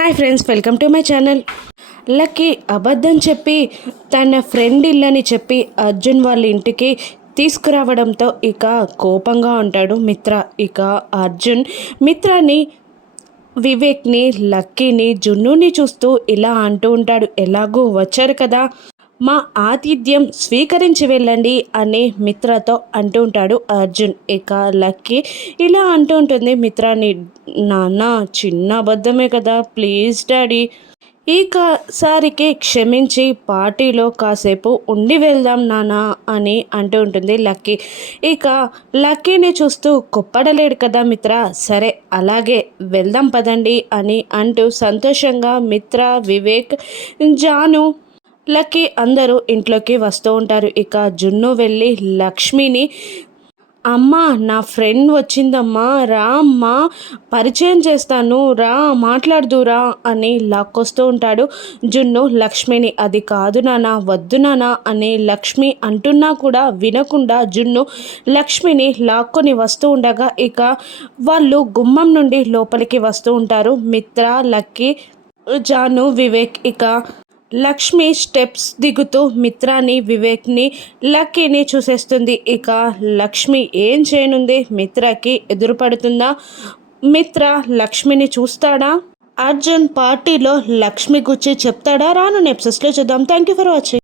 Hi friends, welcome to my channel. Lucky అబద్ధం చెప్పి తన ఫ్రెండ్ ఇల్లని చెప్పి అర్జున్ వాళ్ళ ఇంటికి తీసుకురావడంతో ఇక కోపంగా ఉంటాడు మిత్ర. ఇక అర్జున్ మిత్రాని, వివేక్ని, లక్కీని, జున్నుని చూస్తూ ఇలా అంటూ ఉంటాడు, ఎలాగూ వచ్చారు కదా, మా ఆతిథ్యం స్వీకరించి వెళ్ళండి అని మిత్రతో అంటూ ఉంటాడు అర్జున్. ఇక లక్కీ ఇలా అంటూ ఉంటుంది మిత్రాని, నాన్న చిన్న అబద్ధమే కదా, ప్లీజ్ డాడీ ఈసారికి క్షమించి పార్టీలో కాసేపు ఉండి వెళ్దాం నానా అని అంటూ ఉంటుంది లక్కీ. ఇక లక్కీని చూస్తూ కొప్పడలేడు కదా మిత్ర, సరే అలాగే వెళ్దాం పదండి అని అంటూ సంతోషంగా మిత్ర, వివేక్, జాను, లక్కీ అందరూ ఇంట్లోకి వస్తూ ఉంటారు. ఇక జున్ను వెళ్ళి లక్ష్మిని, అమ్మా నా ఫ్రెండ్ వచ్చిందమ్మా, రా అమ్మా పరిచయం చేస్తాను, రా మాట్లాడుదురా అని లాక్కొస్తూ ఉంటాడు జున్ను లక్ష్మిని. అది కాదు నాన్న, వద్దు నాన్న అని లక్ష్మి అంటున్నా కూడా వినకుండా జున్ను లక్ష్మిని లాక్కొని వస్తూ ఉండగా ఇక వాళ్ళు గుమ్మం నుండి లోపలికి వస్తూ ఉంటారు మిత్ర, లక్కీ, జాను, వివేక్. ఇక లక్ష్మి స్టెప్స్ దిగుతూ మిత్రాని, వివేక్ని, లక్కీని చూసేస్తుంది. ఇక లక్ష్మి ఏం చేయనుంది, మిత్రకి ఎదురుపడుతుందా, మిత్ర లక్ష్మిని చూస్తాడా, అర్జున్ పార్టీలో లక్ష్మి గురించి చెప్తాడా, రాను ఎపిసోడ్స్లో చూద్దాం. Thank you for watching.